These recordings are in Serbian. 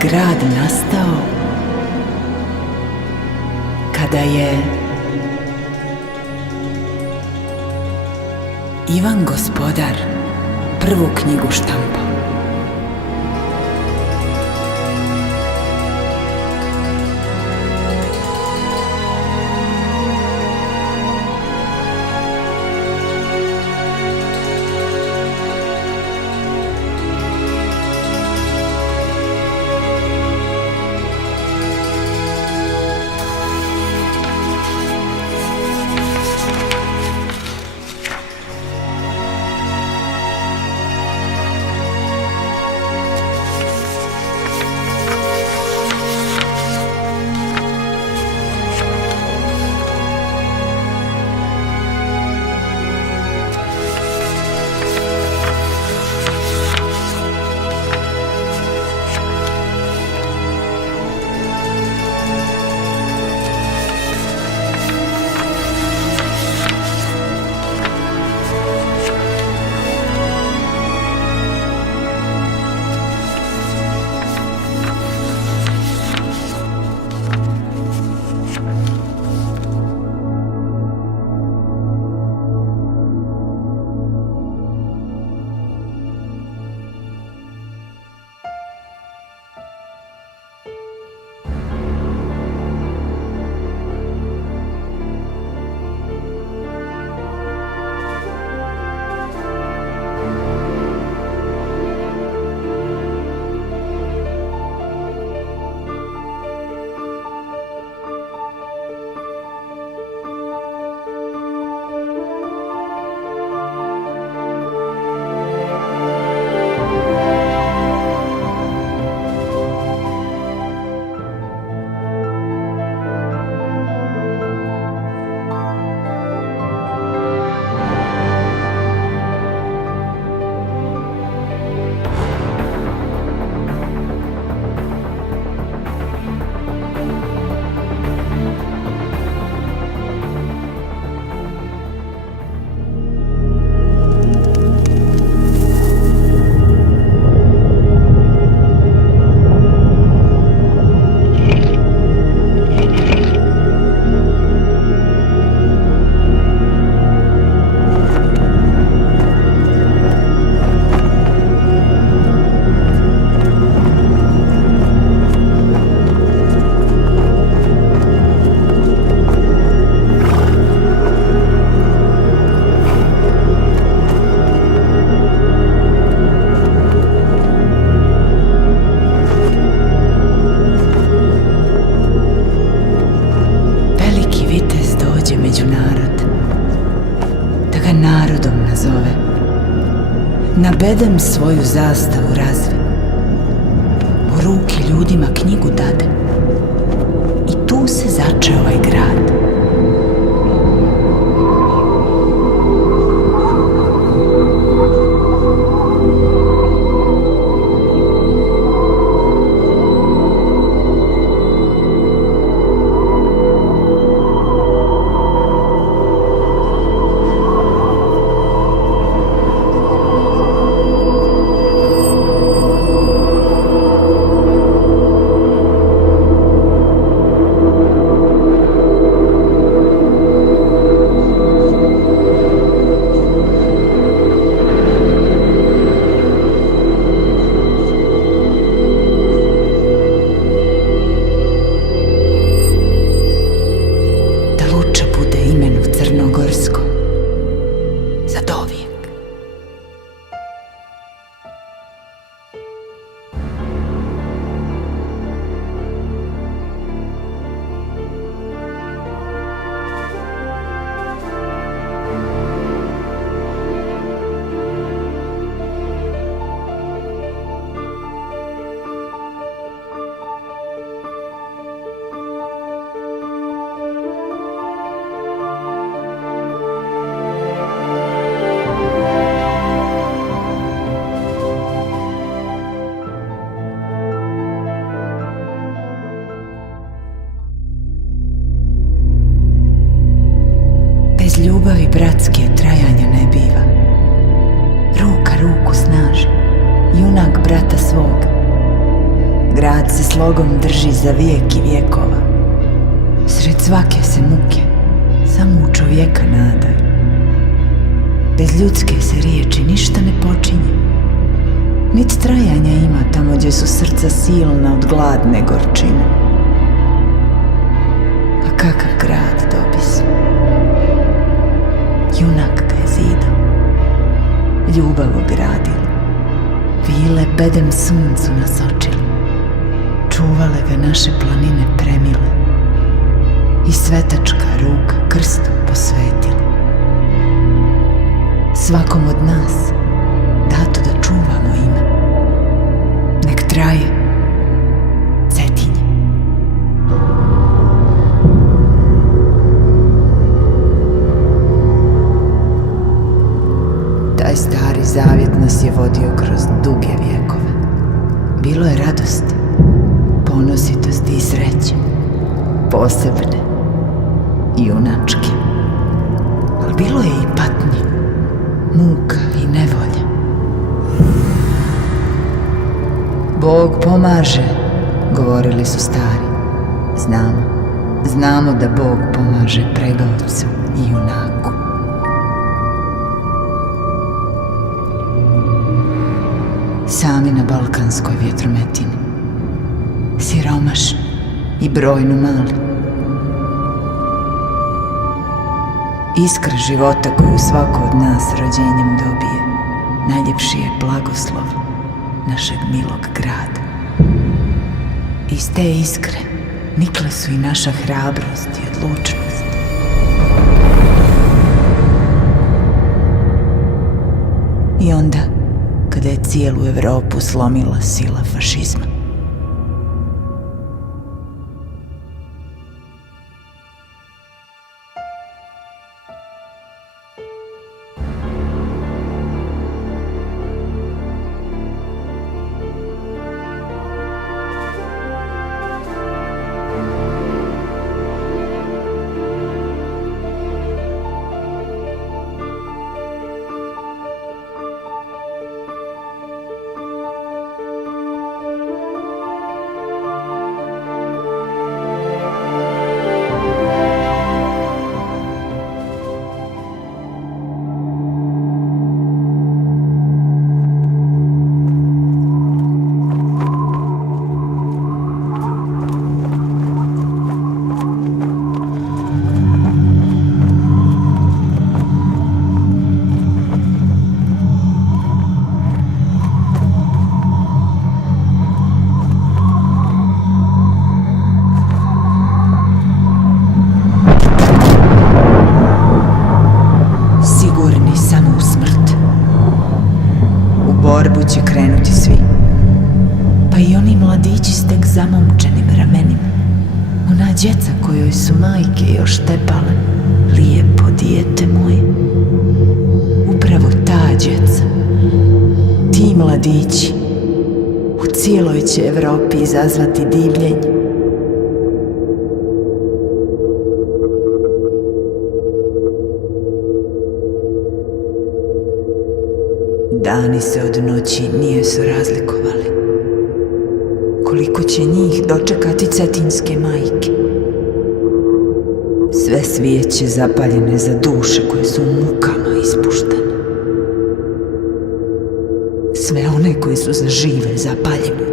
grad nastao kada je Ivan Gospodar prvu knjigu štampao. Među narod, da ga narodom nazove, na bedem svoju zastavu razve, u ruke ljudima knjigu dade i tu se začeo ovaj grad. Bez ljubavi bratske trajanja ne biva. Ruka ruku snaži, junak brata svog. Grad se slogom drži za vijek i vjekova. Sred svake se muke samo u čovjeka nadaju. Bez ljudske se riječi ništa ne počinje, niti trajanja ima tamo gdje su srca silna od gladne gorčine. A kakav grad dobis? Junak ga je zidao, ljubav ogradila, vile bedem suncu nasočili, čuvale ga naše planine premile i svetačka ruka krstom posvetila. Svakom od nas dato da čuvamo ime. Nek traje Cetinje. Taj stari zavjet nas je vodio kroz duge vjekove. Bilo je radosti, ponositosti i sreće, posebne i junačke. Ali bilo je i patnje, muka i nevolja. Bog pomaže, govorili su stari. Znamo da Bog pomaže pregavcu i junaku. Sami na balkanskoj vjetrometini, siromašni i brojno mali. Iskra života koju svako od nas rođenjem dobije, najljepši je blagoslov našeg milog grada. Iz te iskre nikle su i naša hrabrost i odlučnost. I onda, kada je cijelu Evropu slomila sila fašizma. Borbu će krenuti svi, pa i oni mladići s tek zamomčenim ramenima, ona djeca kojoj su majke još tepale, lijepo dijete moje. Upravo ta djeca, ti mladići, u cijeloj će Evropi izazvati divljenje. Dani se od noći nijesu razlikovali. Koliko će njih dočekati cetinske majke. Sve svijeće zapaljene za duše koje su u mukama ispuštene. Sve one koje su za žive zapaljene.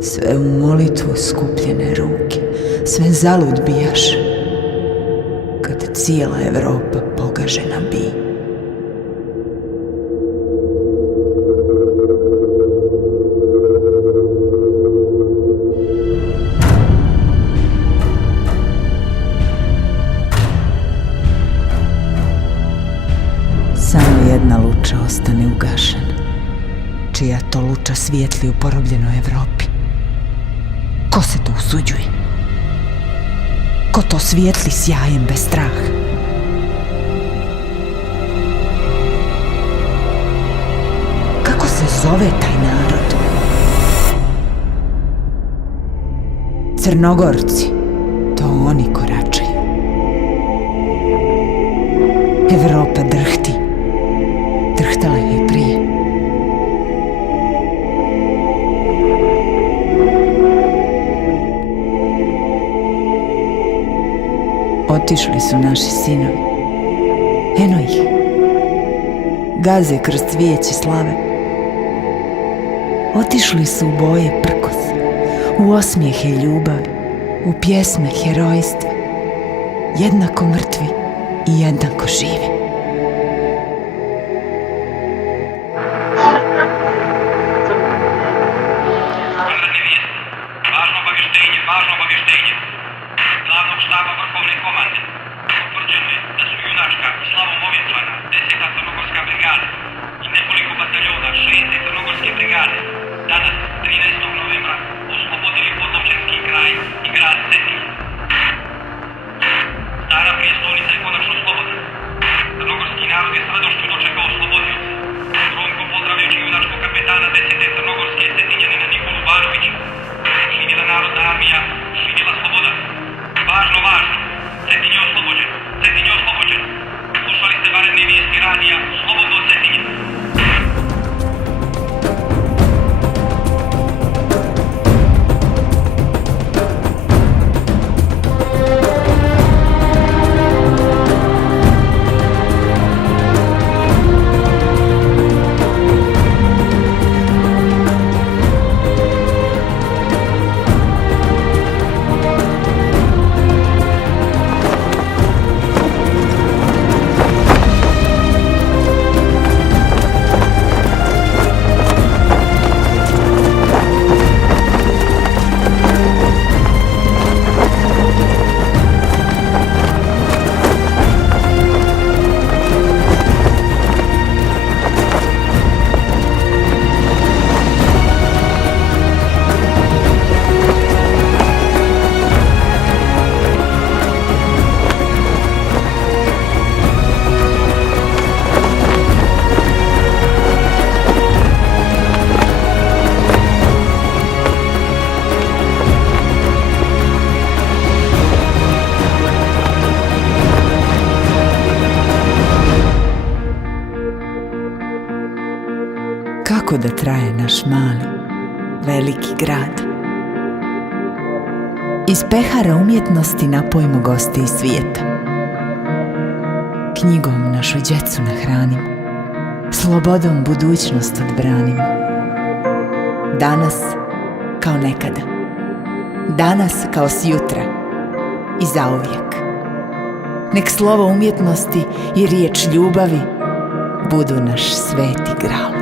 Sve u molitvu skupljene ruke. Sve zalud bijaše. Kad cijela Evropa pogažena bi. Samo jedna luča ostane ugašena, čija to luča svijetli u porobljenoj Evropi. Ko se to usuđuje? Ko to svijetli sjajem bez straha? Kako se zove taj narod? Crnogorci, to oni koračaju. Evropa drhti. Drhtala je i prije. Otišli su naši sinovi. Eno ih. Gaze kroz cvijeće slave. Otišli su u boje prkosa, u osmijehe ljubavi, u pjesme herojstva. Jednako mrtvi i jednako živi. Važno obavještenje. Glavnog štaba vrhovne komande. Utvrđeno je da su junačka i slavom ovjenčana 10. crnogorska brigada i nekoliko bataljona 6. crnogorske brigade danas, 13. novembra, oslobodili Podlovčanski kraj i grad Cetinje. Stara prijestolnica je konačno slobodna. Crnogorski narod je s radošću dočekao oslobodioce. Gromko pozdravljajući junačkog kapetana 10. crnogorske Cetinjanina Nikolu Barovića. Živjela narodna armija, živjela sloboda. Važno, važno. Cetinje oslobođeno. Cetinje oslobođeno. Slušali ste varedne vijesti radija Slobodno Cetinje. Kako da traje naš mali, veliki grad? Iz pehara umjetnosti napojimo goste iz svijeta. Knjigom našu djecu nahranimo, slobodom budućnost odbranimo. Danas kao nekada, danas kao sjutra i zauvijek. Nek slovo umjetnosti i riječ ljubavi budu naš sveti gral.